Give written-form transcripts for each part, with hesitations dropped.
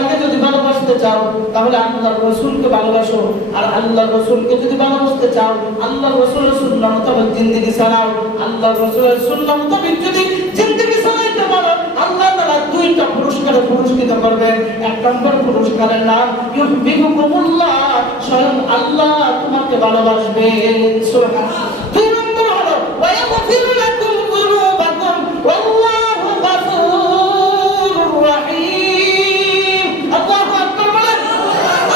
আল্লাহকে যদি ভালোবাসতে চাও তাহলে আল্লাহর রাসূলকে ভালোবাসো, আর আল্লাহর রাসূলকে যদি ভালোবাসতে চাও আল্লাহর রাসূলের সুন্নাহ মোতাবেক জিন্দেগি চালাও। আল্লাহর রাসূলের সুন্নাহ মোতাবেক যদি জিন্দেগি চালাইতে পারো আল্লাহ তাআলা দুইটা পুরস্কারে পুরস্কৃত করবেন। এক নম্বর পুরস্কারের নাম ইউহিব্বুকুমুল্লাহ, স্বয়ং আল্লাহ তোমাকে ভালোবাসবেন। সুবহানাল্লাহ। দুই নম্বর হলো ওয়া ইয়াগফিরু লাকুম যুনুবাকুম ওয়াল্লাহু গফুরুর রহিম। আল্লাহু আকবার বলেন।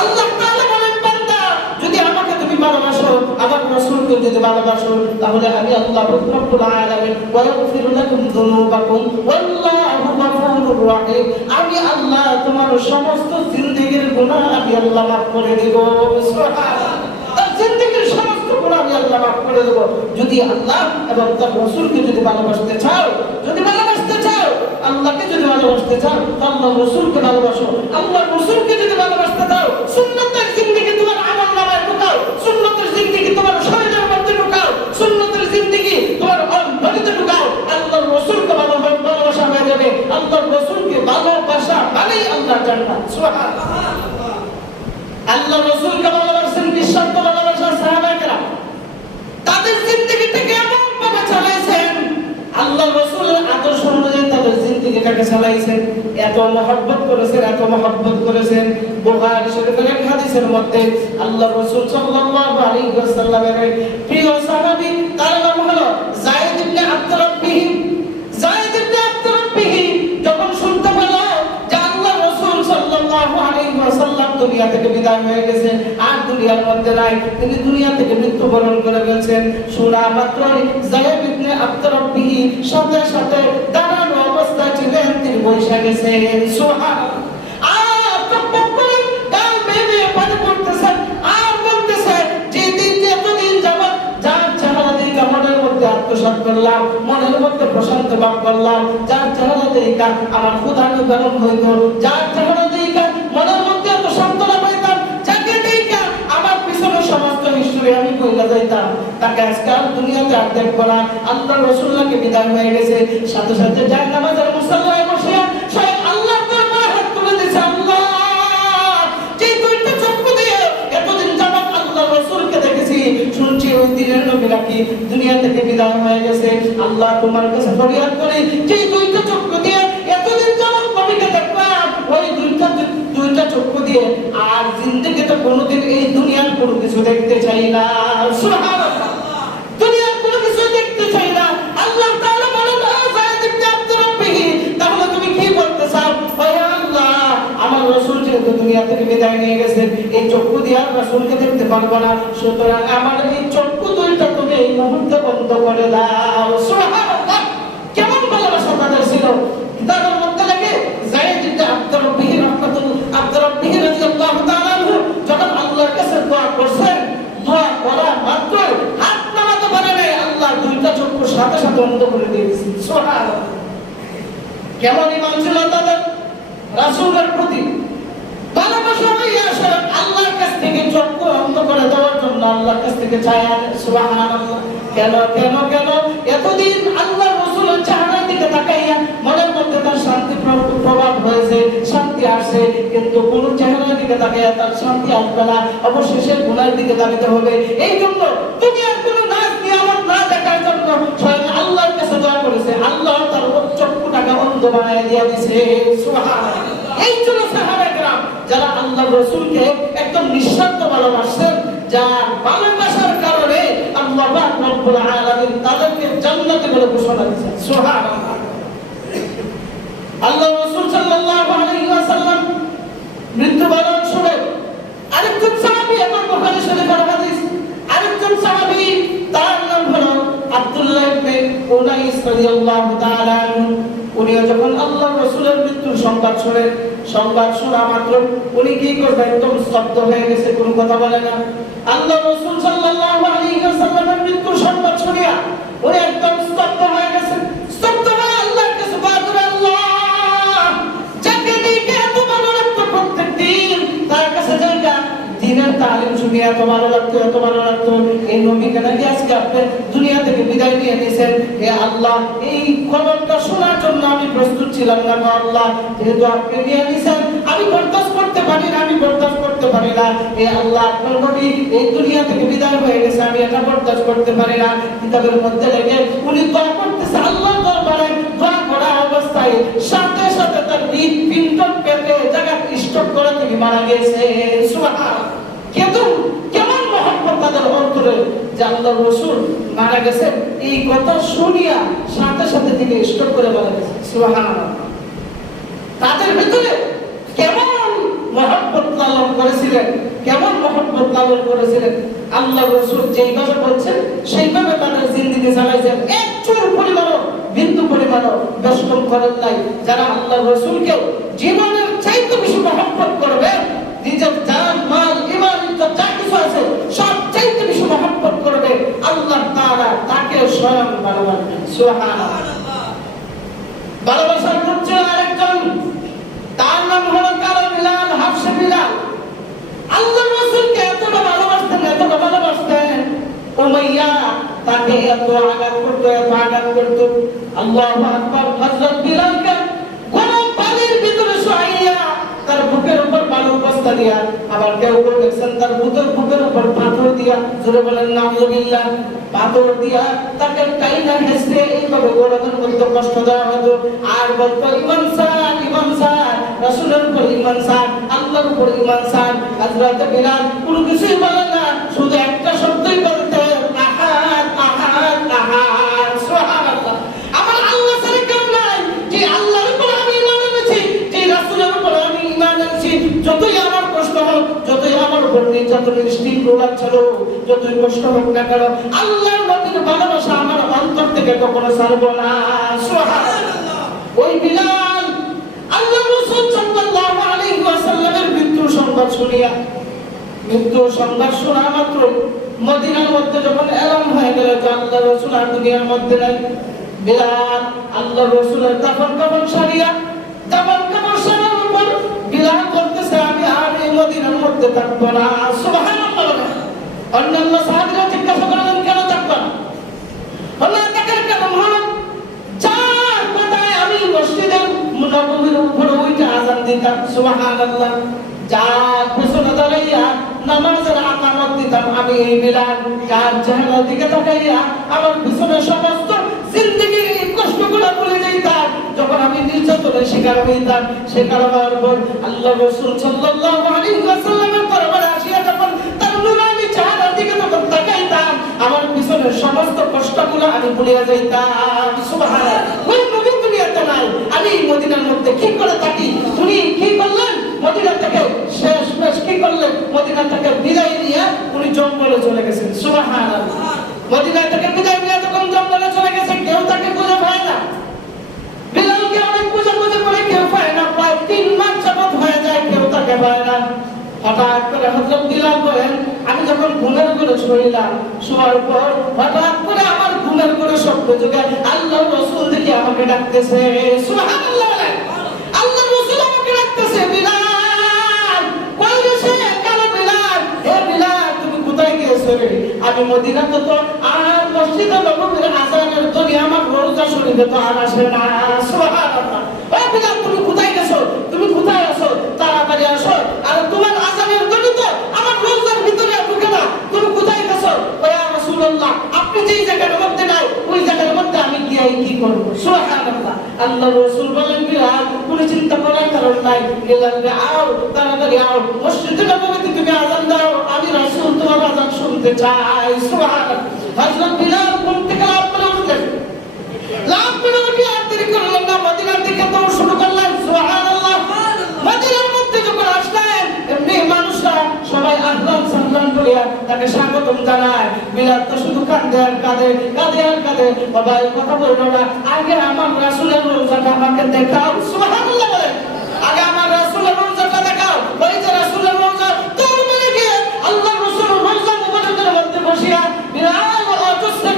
আল্লাহ তাআলা বলেন, বান্দা যদি আমাকে তুমি ভালোবাসো, আমার রাসূলকে যদি ভালোবাসো, তাহলে আমি আল্লাহ রব্বুল আলামিন ওয়া ইয়াগফিরু লাকুম যুনুবাকুম ওয়াল্লাহু গফুরুর রহিম, আমি আল্লাহ তোমার সমস্ত জিন্দেগীর গুনাহ আমি আল্লাহ মাফ করে দেব। সুবহানাল্লাহ। তার জিন্দেগীর সমস্ত গুনাহ আমি আল্লাহ মাফ করে দেব। যদি আল্লাহ এবং তার রাসূলকে যদি ভালোবাসতে চাও, যদি ভালোবাসতে চাও, আল্লাহকে যদি ভালোবাসতে চাও, আল্লাহ রাসূলকে ভালোবাসো। আল্লাহ রাসূলকে যদি ভালোবাসতে চাও, সুন্নাতের জিন্দেগি তোমার আমলনামায় ঢুকাও, সুন্নাতের জিন্দেগি তোমার শরীরের মধ্যে ঢুকাও, সুন্নাতের জিন্দেগি তোমার অন্তরে ঢুকাও। আল্লাহর রাসূলকে ভালোবাসা হয়ে যাবে। আল্লাহর রাসূলকে ভালোবাসা মানেই আল্লাহর জান্নাত। সুবহানাল্লাহ। আল্লাহর রাসূলকে ভালোবাসেন নিঃস্বার্থ ভালোবাসা সাহাবায়ে কেরাম তাদের জিন্দেগিটাকে এমন ভাবে চালাইছেন, আল্লাহর রাসূলের আদর্শ অনুযায়ী তাদের জিন্দেগিটাকে চালাইছেন। এত মহব্বত করেছেন, এত মহব্বত করেছেন। বুখারী শরীফের এক হাদিসের মধ্যে আল্লাহর রাসূল সাল্লাল্লাহু আলাইহি ওয়াসাল্লামের প্রিয় সাহাবী তার নাম হলো যায়েদ ইবনে আব্দুর রাব্বিহি। যায়েদ ইবনে আব্দুর রাব্বিহি যখন শুনতে পেল যে আল্লাহর রাসূল সাল্লাল্লাহু আলাইহি ওয়াসাল্লাম দুনিয়া থেকে বিদায় হয়ে গেছে, আর দুনিয়ার মধ্যে নাই, তিনি দুনিয়া থেকে মৃত্যুবরণ করে ফেলছেন, শোনা মাত্রই যায়েদ ইবনে আব্দুর রাব্বিহি সাথে সাথে দাঁড়ানো অবস্থায় ছিলেন, তিনি বসে গেছেন। সুবহানাল্লাহ। আর তকবীর করে গাল বেয়ে পানি পড়তেছেন, আর বলতেছে যে দিন এতদিন যাবত যার চেহারা দেখে মনের মধ্যে আত্মসাৎ করলাম, মনের মধ্যে প্রশান্ত ভাব করলাম, যার চেহারা দেখে আমার ক্ষুধা নিবারণ হইত, যার চেহারা দেখে মনের মধ্যে এত সান্ত্বনা পাইতাম, যাকে দেখে আমার পিছনে সমস্ত হিস্ট্রি আমি কইলা যাইতাম, তাকে আজকে আর দুনিয়াতে আর দেখব না। আল্লাহর রাসূলকে বিদায় হয়ে গেছে, সাথে সাথে যায় নামাজের মুসাল্লায় বসে স্বয়ং আল্লাহ দরবারে হাত তুলে দিয়েছে, আল্লাহ যে দুইটা চক্ষু দিয়ে এতদিন যাবত আল্লাহর রাসূলকে দেখেছি, শুনছি ওই দিনের নবী নাকি দুনিয়া থেকে বিদায় হয়ে গেছে। আল্লাহ তোমার কাছে ফরিয়াদ করি, যে দুইটা চক্ষু দিয়ে এতদিন যাবত নবীকে দেখলাম, ওই দুইটা চক্ষু দিয়ে আর জিন্দেগিতে কোনোদিন এই দুনিয়ার কোনো কিছু দেখতে চাই না। সুবহানাল্লাহ। দুনিয়ার কোনো কিছু দেখতে চাই না। আল্লাহ তাআলা বলেন, ও যায়েদ ইবনে আব্দুর রাব্বিহি, তাহলে তুমি কি বলতে চাও? ও আল্লাহ, আমার রাসূল যেহেতু দুনিয়া থেকে বিদায় নিয়ে গেছেন, এই চক্ষু দিয়ে আর রাসূলকে দেখতে পারবো না, সুতরাং আমার এই চক্ষু দুইটা তুমি এই মুহূর্তে বন্ধ করে দাও। সুবহানাল্লাহ। কেমন ভালোবাসা তাদের ছিল! তাদের মধ্যে লাগে যায়েদ ইবনে আব্দুর রাব্বিহি রাদিয়াল্লাহু তাআলা আনহু যখন আল্লাহর কাছে দোয়া করছেন, দোয়া করা মাত্র হাত নামাতে পারে না, আল্লাহ দুইটা চক্ষু সাথে সাথে বন্ধ করে দিয়েছেন। সুবহানাল্লাহ। কেমন ঈমান ছিল তাদের রাসূলের প্রতি! ভালোবাসা হইয়া আসে আল্লাহর কাছ থেকে চক্ষু বন্ধ করে দেওয়ার জন্য আল্লাহর কাছ থেকে চায়। সুবহানাল্লাহ। কেন কেন কেন এতদিন আল্লাহর রাসূলের চেহারার দিকে তাকাইয়া মনের মধ্যে তার শান্তি প্রভাব হয়েছে, শান্তি আসে, কিন্তু কোন চেহারার দিকে তাকাইয়া তার শান্তি আসবে না, অবশেষে গুনাহের দিকে তাকাতে হবে। এই জন্য দুনিয়ার কোনো নাজ নিয়ামত না দেখার জন্য স্বয়ং আল্লাহর কাছে দোয়া করেছে, আল্লাহ তার চক্ষুটাকে অন্ধ বানায় দিয়ে দিয়েছে। সুবহানাল্লাহ। এই জন্য সাহাবায়ে কেরাম যারা আল্লাহর রাসূলকে একদম নিঃস্বার্থ ভালোবাসেন, যার ভালোবাসার কারণে আল্লাহ পাক রব্বুল আলামিন তাদেরকে জান্নাতে বলে ঘোষণা দিয়েছেন। সুবহানাল্লাহ। আল্লাহর রাসূল সাল্লাল্লাহু আলাইহি ওয়াসাল্লাম মৃত্যুবরণ শুনে আরেকজন সাহাবী, আমার বুখারী শরীফের হাদিস, আরেকজন সাহাবী তার নাম হলো আব্দুল্লাহ ইবনে উনাইস রাদিয়াল্লাহু তাআলা আনহু। উনিও যখন আল্লাহর রাসূলের মৃত্যুর সংবাদ শুনেন, সংবাদ শোনা মাত্র উনি কি করবেন, একদম স্তব্ধ হয়ে গেছে, কোনো কথা বলে না। আল্লাহর রাসূল সাল্লাল্লাহু আলাইহি ওয়াসাল্লামের মৃত্যুর সংবাদ শুনিয়া উনি একদম স্তব্ধ হয়ে গেছেন। স্তব্ধ হয়ে আল্লাহর কাছে দোয়া করে, আল্লাহ যাকে দেখে এত ভালো লাগতো প্রত্যেকদিন তার কাছে যাইয়া দিনের তালিম শুনে এত ভালো লাগতো, এত ভালো লাগতো, এই নবীকে নাকি আজকে আপনি দুনিয়া থেকে বিদায় নিয়ে নিয়েছেন, হে আল্লাহ এই খবরটা শোনার জন্য আমি প্রস্তুত ছিলাম না গো আল্লাহ, যেহেতু আপনি নিয়ে নিয়েছেন আমি করতে পারি না। এ আল্লাহ, আপনার নবী এই দুনিয়া থেকে বিদায় হয়ে গেছে, আমি এটা বরদাস্ত করতে পারি না। কিতাবের মধ্যে লেগে উনি দোয়া করতেছে আল্লাহর দরবারে। দোয়া করা অবস্থায় সাথে সাথে তার হৃদপিণ্ড পেটে জায়গা স্টক করে তিনি মারা গেছে। সুবহানাল্লাহ। কেমন মহব্বত তাদের অন্তরে যে আল্লাহর রাসূল মারা গেছে, এই কথা শুনিয়া সাথে সাথে তিনি স্টক করে মারা গেছে। সুবহানাল্লাহ। তাদের ভিতরে কেমন মহব্বত লালন করেছিলেন, কেমন মহব্বত লালন করেছিলেন। আল্লাহর রাসূল যেইভাবে বলছেন সেইভাবে তাদের জিন্দেগি চালাইছেন। এক চুল পরিমাণও, বিন্দু পরিমাণও ব্যস্তম করেন নাই। যারা আল্লাহর রাসূলকে জীবনের চাইতে বেশি মহব্বত করবে, নিজের জান মাল ঈমান যা কিছু আছে সব চাইতে বেশি মহব্বত করবে, আল্লাহ তাআলা তাকে স্বয়ং ভালোবাসবেন। সুবহানাল্লাহ। ভালোবাসার পরিচয় আরেকজন, তার নাম হলো কালো বিলাল, হাফসে বিলাল। আল্লাহর রাসূলকে এতটা ভালোবাসতেন, উমাইয়া তাকে এত আঘাত করতো। আল্লাহু আকবার। হযরত বিলালকে গরম পানির ভিতরে শুয়াইয়া তার বুকের উপর বালুর বস্তা দিয়া, আবার কেউ দেখছেন তার বুকের উপর পাথর দিয়া, জোরে বলেন নাউযুবিল্লাহ, পাথর দিয়া তাকে টাইনা হেসে এইভাবে গরমের মধ্যে কষ্ট দেওয়া হতো। আর বলতো ইমান সার, রাসূলের উপর ইমান সার, আল্লাহর উপর ইমান সার। হযরত বিলাল কোনো কিছুই বলে না, শুধু একটা শব্দই বলতে, আহাদ আহাদ আহাদ। সুবহানাল্লাহ। আমার আল্লাহ ছাড়া কেউ নাই, যে আল্লাহর উপর আমি ঈমান এনেছি, যে রাসূলের উপর আমি ঈমান এনেছি, যতই আমার কষ্ট হোক, যতই আমার উপর নির্যাতনের স্টিম রোলার ছিল, যতই কষ্ট হোক না কেন, আল্লাহর নবীর ভালোবাসা আমার অন্তর থেকে কখনো ছাড়বো না। সুবহানাল্লাহ। ওই বিলাল আল্লাহর রাসূল সাল্লাল্লাহু আলাইহি ওয়াসাল্লামের মৃত্যুর সংবাদ শোনা মাত্র মদিনার মধ্যে যখন এলান হয়ে গেল যে আল্লাহর রাসূল আর দুনিয়ার মধ্যে নাই, বিলাল আল্লাহর রাসূলের দাফন কাফন সারিয়ার উপর বিলাল বলতেছে, আমি আর এই মদিনার মধ্যে থাকবো না। সুবহানাল্লাহ। অন্যান্য সাহাবীরা জিজ্ঞাসা করলেন, কেন থাকবেন? বললেন, দেখেন কেমন হলো, যার কথায় আমি মসজিদে নববীর উপরে উঠে আযান দিতাম, সুবহানাল্লাহ, যার পেছনে দাঁড়াইয়া নামাজের আকামত দিতাম আমি এই বিলাল, যার চেহারার দিকে তাকাইয়া আমার পিছনে সমস্ত জিন্দেগির কষ্টগুলো ভুলে যাইতাম। যখন আমি নির্যাতনের শিকার হইতাম, শিকার হওয়ার পর আল্লাহর রাসূল সাল্লাল্লাহু আলাইহি ওয়াসাল্লামের দরবারে আসিয়া যখন তার নুরানি চেহারার দিকে যখন তাকাইতাম, আমার পিছনের সমস্ত কষ্টগুলো আমি ভুলে যাইতাম। সুবহানাল্লাহ। ওই নবী দুনিয়াতে নাই, আমি মদিনার মধ্যে কি করে থাকি? উনি কি করলেন? মদিনা থেকে শেষ কি করলেন? মদিনা থেকে বিদায় নিয়ে উনি জঙ্গলে চলে গেছেন। সুবহানাল্লাহ। মদিনা থেকে বিদায় নিয়ে যখন জঙ্গলে চলে গেছে, কেউ তাকে খুঁজে পায় না। বিলালকে অনেক খুঁজে করে কেউ পায় না, প্রায় 3 মাস যাবত হয়ে যায়, কেউ তাকে পায় না। হঠাৎ করে হযরত বিলাল বলেন, আমি যখন ঘুমের ঘরে শুইলাম, শোয়ার পর হঠাৎ করে আমার ঘুমের ঘরে শব্দ জোগে আল্লাহর রাসূল দেখি আমাকে ডাকতেছে। সুবহানাল্লাহ। আল্লাহর রাসূল আমাকে ডাকতেছে, বিলাল কই গেছে? কেন বিলাল? হে বিলাল, তুমি কোথায় গেছো রে? আমি মদিনাতে তো আর মসজিদে নববীর আযানের ধ্বনি আমার রওজা শরীফে তো আর আসে না। সুবহানাল্লাহ। ও বিলাল, তুমি কোথায় গেছো? তুমি কোথায় আছো? তাড়াতাড়ি আসো। আর তোমার আযানের ধ্বনি তো আমার রওজার ভিতরে ঢুকে না, তুমি কোথায় গেছো? ও ইয়া রাসূলুল্লাহ, আপনি যেই জায়গার মধ্যে নাই ওই জায়গার মধ্যে আমি গিয়ে কি করব? সুবহানাল্লাহ। আল্লাহর রাসূল বলেন, বিলাল কোনো চিন্তা করার কারণ নাই, বিলাল আও, তাড়াতাড়ি আও, মসজিদে নববীতে তুমি আযান দাও, আমি রাসূল তোমার আযান শুনতে চাই। সুবহানাল্লাহ। হযরত বিলাল ঘুম থেকে লাফ মেরে উঠলেন, আর দেরি করলেন না, মদিনার দিকে দৌড় শুরু করলেন। সুবহানাল্লাহ। মদিনার মধ্যে যখন আসলেন, এমনি মানুষরা সবাই আহলান সাহলান করিয়া তাকে স্বাগতম জানায়। বিলাল তো শুধু কাঁদে আর কাঁদে। বাবা এই কথা বলবো না, আগে আমার রাসূলের রওজাটা আমাকে দেখাও। সুবহানাল্লাহ। আগে আমার রাসূলের রওজাটা দেখাও। ওই যে রাসূলের রওজা, দৌড় মেরে গিয়ে আল্লাহর রাসূলের রওজা মুবারকের মধ্যে বসিয়া বিলাল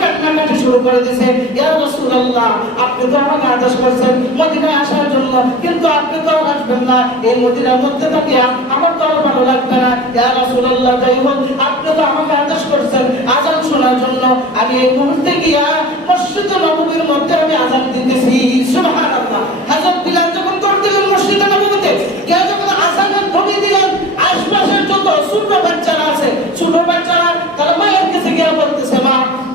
কান্নাকাটি শুরু করে দিয়েছে। ইয়া রাসূলুল্লাহ, আপনি তো আমাকে আদেশ করেছেন মদিনায় আসার জন্য, কিন্তু আপনি তো আসবেন না। এই মদিনার মধ্যে থাকিয়া আমার তো ভালো লাগবে না। ইয়া রাসূলুল্লাহ, যাই হোক, আপনি তো আমাকে আদেশ করেছেন আযান শোনার জন্য, আমি এই মুহূর্তে গিয়া মসজিদে নববীর মধ্যে আমি আযান দিতেছি। সুবহানাল্লাহ। হযরত বিলাল যখন দৌড় দিলেন মসজিদে নববীতে, গিয়া যখন আযানের ধ্বনি দিলেন, আশপাশের যত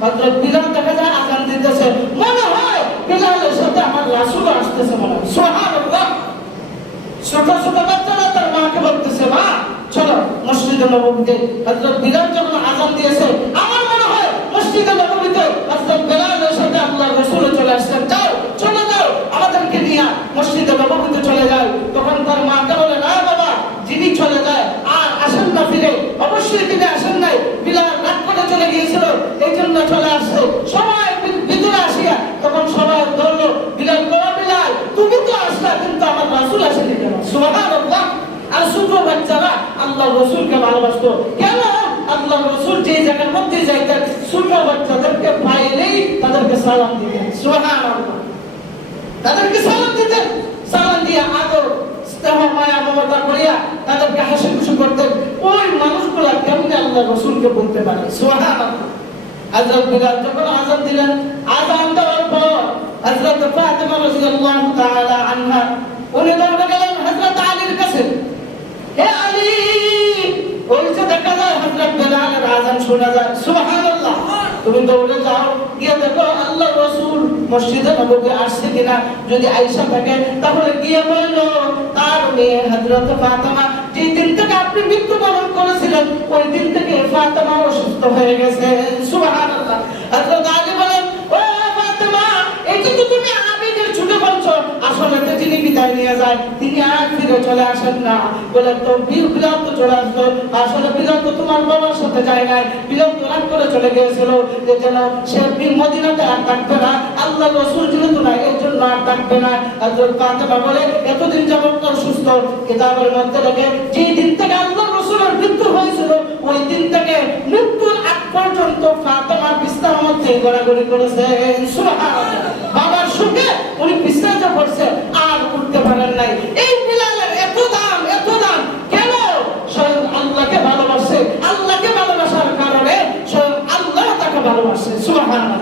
হযরত বিলাল দেখা যায় আযান দিতেছে, মনে হয় বিলালের সাথে আমার রাসূল আসতেছে মনে হয়। সুবহানাল্লাহ। ছোট ছোট বাচ্চারা তার মাকে বলতেছে, মা চলো মসজিদে নববীতে। হযরত বিলাল যখন আযান দিয়েছে, আমার মনে হয় মসজিদে নববীতে হযরত বিলালের সাথে আল্লাহর রাসূল চলে আসছেন। যাও চলে যাও, আমাদেরকে নিয়ে মসজিদে নববীতে চলে যাও। তখন তার মাকে বলে, না বাবা, যিনি চলে যায় আর আসেন না ফিরে, অবশ্যই তিনি আসেন নাই, বিলাল রাত করে চলে গিয়েছিল, এই জন্য চলে আসছে। সবাই ভিতরে আসিয়া তখন সবাই ধরলো, বিলাল বলো, বিলাল তুমি তো আসলা, কিন্তু আমার রাসূল আসেনি কেন? সুবহানাল্লাহ। আর ছোট বাচ্চারা আল্লাহর রাসূলকে ভালোবাসতো কেন? আল্লাহর রাসূল যে জায়গার মধ্যে যাইতেন, ছোট বাচ্চাদেরকে পাইলেই তাদেরকে সালাম দিতেন। সুবহানাল্লাহ। তাদেরকে সালাম দিতেন, সালাম দিয়ে আদর স্নেহ মায়া মমতা করিয়া তাদেরকে হাসি খুশি করতেন। ওই মানুষগুলা কেমনে আল্লাহর রাসূলকে বলতে পারে? সুবহানাল্লাহ। হযরত বিলাল যখন আযান দিলেন, আযান দেওয়ার পর হযরত ফাতিমা রাদিয়াল্লাহু তাআলা আনহা উনি দৌড়ে গেলেন হযরত আলীর কাছে। হে আলী, ওই যে দেখা যায় হযরত বিলালের আযান শোনা যায়। সুবহানাল্লাহ। তুমি দৌড়ে যাও, গিয়ে দেখো আল্লাহর রাসূল মসজিদে নববী আসছে কিনা। যদি আয়েশা থাকে তাহলে গিয়ে বললো তার মেয়ে হযরত ফাতিমা যে দিন থেকে আপনি মৃত্যুবরণ করেছিলেন, ওই দিন থেকে ফাতিমা অসুস্থ হয়ে গেছে। সুবহানাল্লাহ। হযরত আলী বলেন, ও ফাতিমা, এই যে তুমি আবেগের ছুটে বলছো, আসলে তো যিনি বিদায় নিয়ে যায় তিনি আর ফিরে চলে আসেন না। বলে তো বিলাল তো চলে আসলো, আসলে বিলাল তো তোমার বাবার সাথে যায় নাই, বিলাল তো রাগ করে চলে গিয়েছিল যে যেন সে মদিনাতে আর থাকবে না, আল্লাহর রাসূল যেহেতু না এর জন্য আর থাকবে না। হযরত ফাতিমা বলে, এতদিন যাবত অসুস্থ, কিতাবের মধ্যে দেখে যে দিন থেকে আল্লাহর রাসূলের মৃত্যু হয়েছিল, ওই দিন থেকে মৃত্যুর আগ পর্যন্ত ফাতিমা বিছানার মধ্যে গড়াগড়ি করেছে। সুবহানাল্লাহ। বাবার সুখে উনি বিছানাতে পড়ছে, আর উঠতে পারেন নাই। এই বিলালের এত দাম, এত দাম কেন? স্বয়ং আল্লাহকে ভালোবাসে, আল্লাহকে ভালোবাসার কারণে স্বয়ং আল্লাহ তাকে ভালোবাসে। সুবহানাল্লাহ।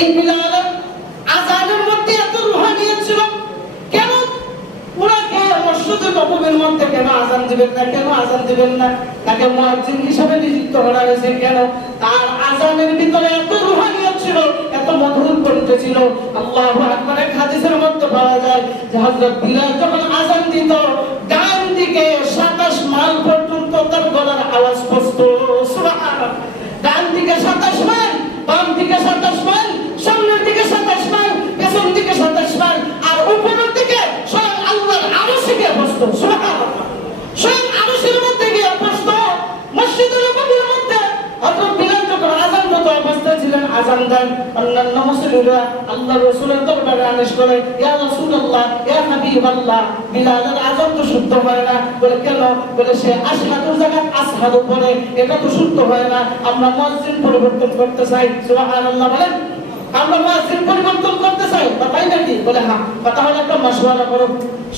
এই বিলাল আযানের মধ্যে এত রূহানিয়ত ছিল কেন? ওনাকে মসজিদে নববীর মধ্যে কেন আযান দিবেন না? কেন আযান দিবেন না? তাকে মুয়াজ্জিন হিসেবে নিযুক্ত করা হয়েছে কেন? তার আযানের ভিতরে এত রূহানিয়ত ছিল, এত মধুর কণ্ঠ ছিল। আল্লাহু আকবার। এক হাদিসের মধ্যে পাওয়া যায় যে হযরত বিলাল যখন আযান দিত, ডান দিকে 27 মাইল পর্যন্ত তার গলার আওয়াজ পৌঁছতো। সুবহানাল্লাহ। ডান দিকে 27 মাইল, বাম দিকে 27 মাইল, সামনের দিকে 27 মাইল, পেছন দিকে 27 মাইল, আর উপরের দিকে স্বয়ং আল্লাহর আরশে গিয়ে বসতো। সুবহানাল্লাহ। স্বয়ং আরশের মধ্যে গিয়ে বসতো। মসজিদে নববীর মধ্যে হযরত বিলাল যখন আযানরত অবস্থায় ছিলেন, আযান দেন, অন্যান্য মুসলিমরা আল্লাহর রাসূলের দরবারে আদেশ করে, ইয়া রাসূলুল্লাহ, ইয়া হাবিবাল্লাহ, বিলালের আযান তো শুদ্ধ হয় না। বলে কেন? বলে সে আশহাদুর জায়গায় আসহাদু পড়ে, এটা তো শুদ্ধ হয় না, আমরা মুয়াজ্জিন পরিবর্তন করতে চাই। সুবহানাল্লাহ বলেন। আমরা মুয়াজ্জিন পরিবর্তন করতে চাই, তাই নাকি? বলে হ্যাঁ। তাহলে একটা মাশওয়ারা করো।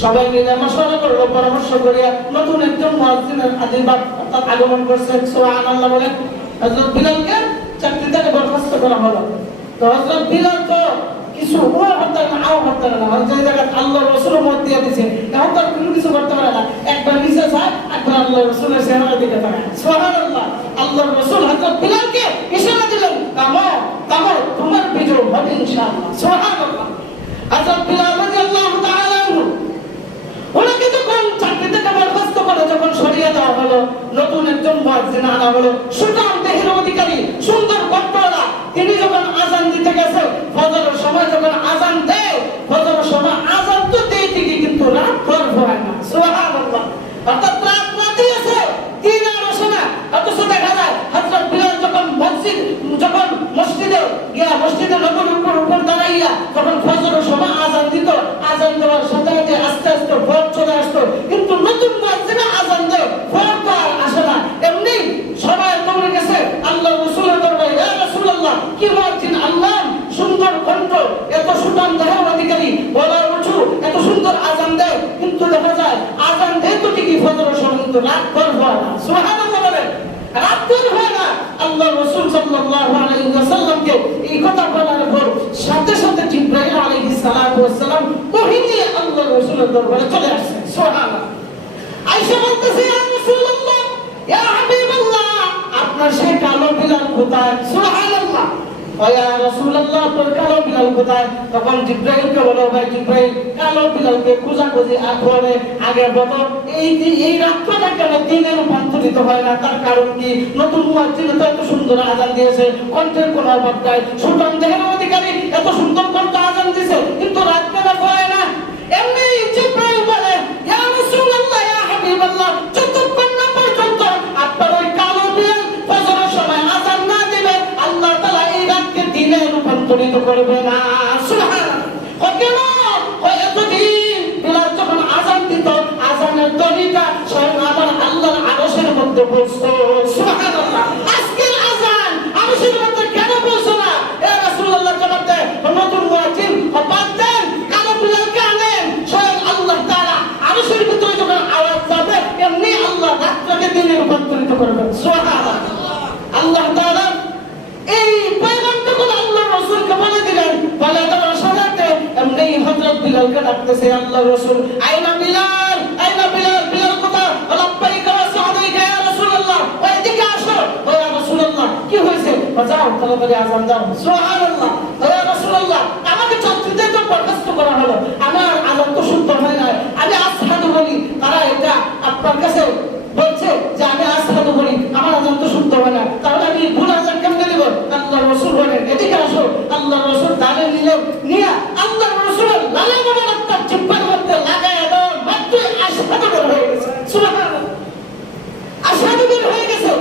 সবাই মিলে মাশওয়ারা করলো, পরামর্শ করিয়া নতুন একজন মুয়াজ্জিনের আবির্ভাব অর্থাৎ আগমন করছে। সুবহানাল্লাহ বলেন। হযরত বিলালকে চাকরি থেকে বরখাস্ত করা হলো। তো হযরত বিলাল তো কিছু হতে না, হতে না, যে জায়গায় আল্লাহর রাসূলের মত দিয়ে দিয়েছে, এখন তো কোনো কিছু করতে পারে না। একবার নিচে যায়, একবার আল্লাহর রাসূলের চেহারা দিকে তাকায়। সুবহানাল্লাহ। আল্লাহর রাসূল হযরত বিলালকে ইশারা দিলেন, থামো, থামো, তোমার বিজয় হবে ইনশাআল্লাহ। সুবহানাল্লাহ। হযরত বিলাল রাদিয়াল্লাহু তাআলা আনহু ওনাকে যখন চাকরি থেকে বরখাস্ত করে যখন সরিয়ে দেওয়া হলো, নতুন একজন মুয়াজ্জিন আনা হলো, সুঠাম দেহের অধিকারী, সুন্দর কণ্ঠওয়ালা। তিনি যখন আযান দিতে গেছে, ফজরের সময় যখন আযান দেয়, ফজরের সময় আযান তো দেয় ঠিকই, কিন্তু রাত ভর হয় না। সুবহানাল্লাহ। অর্থাৎ রাত রাতে আছে, দিন আর আসে না। অথচ দেখা যায় হযরত বিলাল যখন মসজিদে গিয়া মসজিদে নববীর উপর দাঁড়াইয়া যখন ফজরের সময় আযান দিত, আযান দেওয়ার সাথে সাথে আস্তে আস্তে ভোর চলে আসতো। কিন্তু নতুন মুয়াজ্জিন আযান দেয়, ভোর তো আর আসে না। এমনি সবাই দৌড়ে গেছে আল্লাহর রাসূলের দরবারে, ইয়া রাসূলুল্লাহ, কি মুয়াজ্জিন আল্লাহ, সুন্দর কণ্ঠ, এত সুঠাম দেহের অধিকারী, গলা উঁচু, এত সুন্দর আযান দেয়, কিন্তু দেখা যায় আযান দেয় তো ঠিকই ফজরের সময়, কিন্তু রাত ভর হয় না। সুবহানাল্লাহ বলেন। রাত ভর হয় না। আল্লাহর রাসূল সাল্লাল্লাহু আলাইহি ওয়াসাল্লামকে এই কথা বলার পর সাথে সাথে জিবরাইল আলাইহিস সালাতু ওয়াস সালাম ওহী নিয়ে আল্লাহর রাসূলের দরবারে চলে আসছেন। সুবহানাল্লাহ। আয়েশা বলতেছে, ইয়া রাসূলুল্লাহ, ইয়া হাবিবাল্লাহ, আপনি আপনার সেই কালো বিলাল কোথায়? সুবহানাল্লাহ। ওয়া রাসূলুল্লাহ, আপনার কালো বিলাল কোথায়? তখন জিবরাইলকে বলো, ভাই জিবরাইল, কালো বিলালকে খোঁজাখুঁজি করে আগে বলো এই রাতটা কেন দিনে রূপান্তরিত হয় না? তার কারণ কি? নতুন মুয়াজ্জিন তো এত সুন্দর আযান দিয়েছে, কণ্ঠের কোনো অভাব নাই, সুঠাম দেহের অধিকারী এত সুন্দর কণ্ঠে আযান দিয়েছে, কিন্তু রাত কেন হয় না? এমনি জিবরাইল বলে, ইয়া রাসূলুল্লাহ, ইয়া হাবিবাল্লাহ, যতক্ষণ না পর্যন্ত আপনার ওই কালো বিলাল ফজরের সময় আযান না দিবে, আল্লাহ তাআলা এই রাতকে দিনে রূপান্তরিত করবে না। সুবহানাল্লাহ। কেন? এতদিন বিলাল যখন আযান দিত, আযানের ধ্বনিটা স্বয়ং আমার আল্লাহর আরশের মধ্যে পৌঁছতো। সুবহানাল্লাহ। আজকের আযান আরশের মধ্যে কেন পৌঁছলো না? ইয়া রাসূলুল্লাহ জবাব দেন, নতুন মুয়াজ্জিন বাদ দেন, কালো বিলালকে আনেন, স্বয়ং আল্লাহ তাআলা আরশের ভিতরে যখন আওয়াজ যাবে, এমনি আল্লাহ রাতটাকে দিনে রূপান্তরিত করবেন। সুবহানাল্লাহ। আল্লাহ তাআলা এই পয়গম্বরগুলো আল্লাহর রাসূলকে বলে দিলেন, বলে দেওয়ার সাথে এমনি হযরত বিলালকে ডাকতেছে আল্লাহর রাসূল, আইনা বিলাল, আইনা বিলাল, বিলাল কোথায়? লাব্বাইকা ওয়া সাদাইকা ইয়া রাসূলুল্লাহ, ওই দিকে আসো। ইয়া রাসূলুল্লাহ, কি হয়েছে? যাও তাড়াতাড়ি আযান দাও। সুবহানাল্লাহ। ইয়া রাসূলুল্লাহ, আমাকে চতুর্থে তো বরখাস্ত করা হলো, আমার আযান তো শুদ্ধ হয় না, আমি আসহাদু বলি, তারা এটা আপনার কাছে বলছে যে আমি আসহাদু বলি, আমার আযান তো শুদ্ধ হয় না, তাহলে আমি ভুল আযান কেমনে দিব? আল্লাহর রাসূল বলেন, এদিকে আসো। আল্লাহর রাসূল দাঁড়ে নিয়ে আল্লাহর রাসূলের লালে মোবারকটা জিহ্বার মধ্যে লাগায় দাও, মাত্র আশহাদু বের হয়ে গেছে। সুবহানাল্লাহ। আশহাদু বের হয়ে গেছে।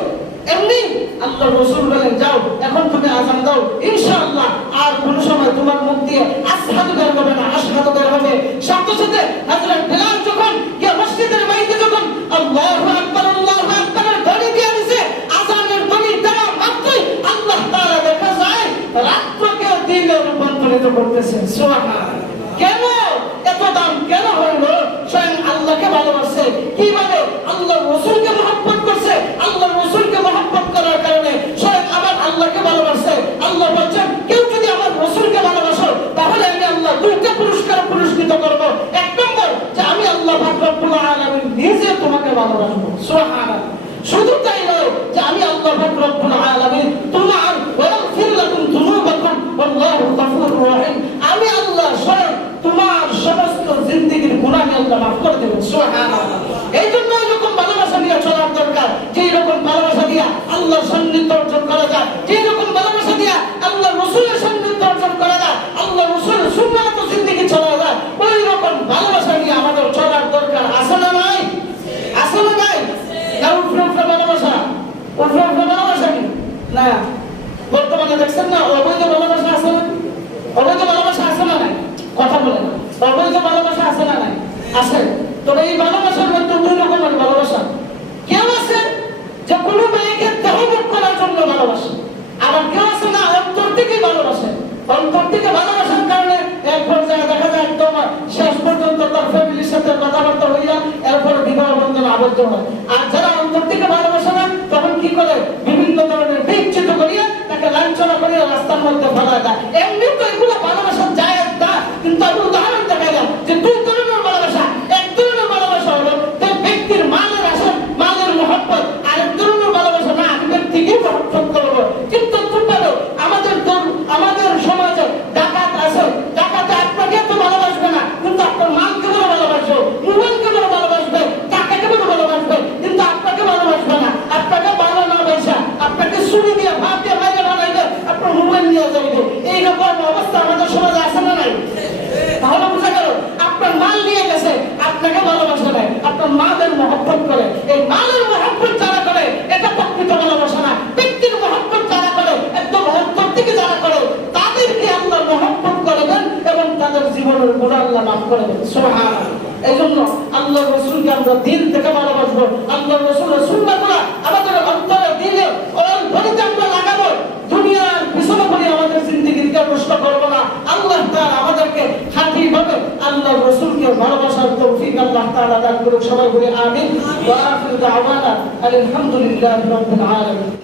এমনি আল্লাহর রাসূল বলেন, যাও এখন তুমি আযান দাও, ইনশাআল্লাহ আর কোন সময় তোমার মুখ দিয়ে আসহাদু বের হবে না, আশহাদু বের হবে। সাথে সাথে হযরত বিলাল যখন গিয়ে মসজিদের বাইরে যখন আল্লাহু আকবার, আল্লাহু আকবার ধ্বনি দিয়ে দিয়েছে, আযানের ধ্বনি দেওয়া মাত্রই আল্লাহ তাআলা দেখা যায় রাতকে দিনে রূপান্তরিত করতেছেন। সুবহানাল্লাহ। কেন এত দাম কেন হলো? স্বয়ং আল্লাহকে ভালোবাসে। কিভাবে? আল্লাহর রাসূলকে মহব্বত করছে, আল্লাহর রাসূলকে মহব্বত করার কারণে স্বয়ং আমার আল্লাহকে ভালোবাসে। আল্লাহ বলেন, কেউ যদি আমার রাসূলকে ভালোবাসো, তাহলে আমি আল্লাহ দুইটা পুরস্কার পুরস্কৃত করব। এক নম্বর, যে আমি আল্লাহ পাক রব্বুল আলামিন নিজে তোমাকে ভালোবাসবো। সুবহানাল্লাহ। শুধু তাই নয়, যে আমি আল্লাহ পাক রব্বুল আলামিন তোমার ওয়াগফির লাকুম যুনুবাকুম ওয়াল্লাহু গফুরুর রহিম, আমি আল্লাহ স্বয়ং তোমার সমস্ত জিন্দেগীর গুনাহ আমি আল্লাহ মাফ করে দেব। সুবহানাল্লাহ। এই জন্য এরকম ভালোবাসা নিয়ে চলার দরকার, যে এরকম ভালোবাসা দিয়া আল্লাহর সান্নিধ্য অর্জন করা যায়, যে এরকম ভালোবাসা দিয়া আল্লাহর রাসূলের সান্নিধ্য অর্জন করা যায়, আল্লাহর রাসূলের সুন্নাত জিন্দেগী চলা যায়, ওই রকম ভালোবাসা নিয়ে আমাদের চলার দরকার। আছে না নাই? আছে না নাই? না উফরে উফরে ভালোবাসা, উফরে উফরে ভালোবাসা না। বর্তমানে দেখছেন না অবৈধ ভালোবাসা আছে না? অবৈধ ভালোবাসা আছে না নাই? কথা বলে না। অবৈধ ভালোবাসা আছে না নাই? আছে। তবে এই ভালোবাসার মধ্যে দুই রকমের ভালোবাসা। কেউ আছে যে কোনো মেয়েকে দেহভোগ করার জন্য ভালোবাসে, আবার কেউ আছে না অন্তর থেকে ভালোবাসে। অন্তর থেকে ভালোবাসার কারণে এক পর্যায়ে দেখা যায় একদম শেষ পর্যন্ত তার ফ্যামিলির সাথে কথাবার্তা হইয়া এরপরে বিবাহ বন্ধনে আবদ্ধ হয়। আর যারা অন্তর থেকে ভালোবাসে না, তখন কি করে? বিভিন্ন ধরনের বিচ্ছিন্ন করিয়া তাকে লাঞ্ছনা করিয়া রাস্তার মধ্যে ফেলা দেয়। এমনি তো এগুলো ভালোবাসা যায় না, কিন্তু আমি উদাহরণ দেখা গেল যে দুই ধরনের ভালোবাসা। এক ধরনের ভালোবাসা হলো যে ব্যক্তির মালের আশা, মালের মহব্বত, আর এক ধরনের ভালোবাসা না আমি ব্যক্তিকে মহব্বত করবো। কিন্তু তোমরা আমাদের সমাজে ডাকাত আছে, ডাকাতে আপনাকে তো ভালোবাসবে না, কিন্তু আপনার মালকে বলে ভালোবাসবে, মোবাইলকে বলে ভালোবাসবে, টাকাকে বলে ভালোবাসবে, কিন্তু আপনাকে ভালোবাসবে না। আপনাকে ভালো না বেসা আপনাকে ছুরি দিয়ে ভাত দিয়ে বাইরে বানাইবে, আপনার মোবাইল নিয়ে যাইবে। এইরকম অবস্থা আমাদের সমাজে আছে না নাই? তাহলে বুঝা গেল আপনার মাল নিয়ে গেছে, আপনাকে ভালোবাসা নাই, আপনার মালের মহব্বত করে। এই মালের মহব্বত যারা করে এটা প্রকৃত ভালোবাসা না। ব্যক্তির মহব্বত যারা করে, একদম অন্তর থেকে যারা করে, তাদেরকে আল্লাহ মহব্বত করবেন এবং তাদের জীবনের গুনাহ আল্লাহ মাফ করে দেবেন। সুবহানাল্লাহ। এইজন্য আল্লাহর রাসূলকে আমরা দিল থেকে ভালোবাসবো। আল্লাহর রাসূলের সুন্নাহগুলো আমাদের অন্তরে দিলে ওই ভরিতে আমরা লাগাবো। দুনিয়ার পিছনে পড়ে আমাদের জিন্দেগিকে নষ্ট করব না। আল্লাহ তাআলা আমাদেরকে খাঁটিভাবে আল্লাহর রাসূলকে ভালোবাসার তৌফিক আল্লাহ তাআলা দান করুন। সবাই বলি আমিন। ওয়া আখিরু দাওয়ানা আলহামদুলিল্লাহি রাব্বিল আলামিন।